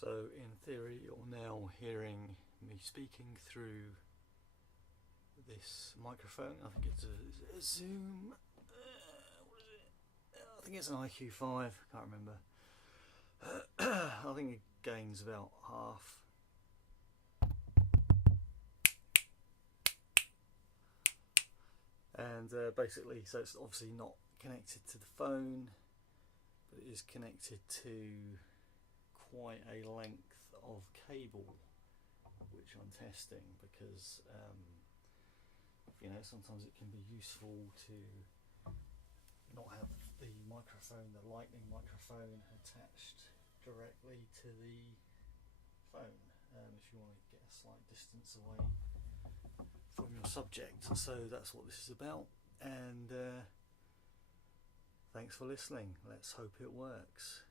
So in theory you're now hearing me speaking through this microphone. I think it's a Zoom, what is it? I think it's an IQ5, can't remember. I think it gains about half. And basically, so it's obviously not connected to the phone, but it is connected to quite a length of cable, which I'm testing because sometimes it can be useful to not have the microphone, the lightning microphone, attached directly to the phone if you want to get a slight distance away from your subject. So that's what this is about, and thanks for listening. Let's hope it works.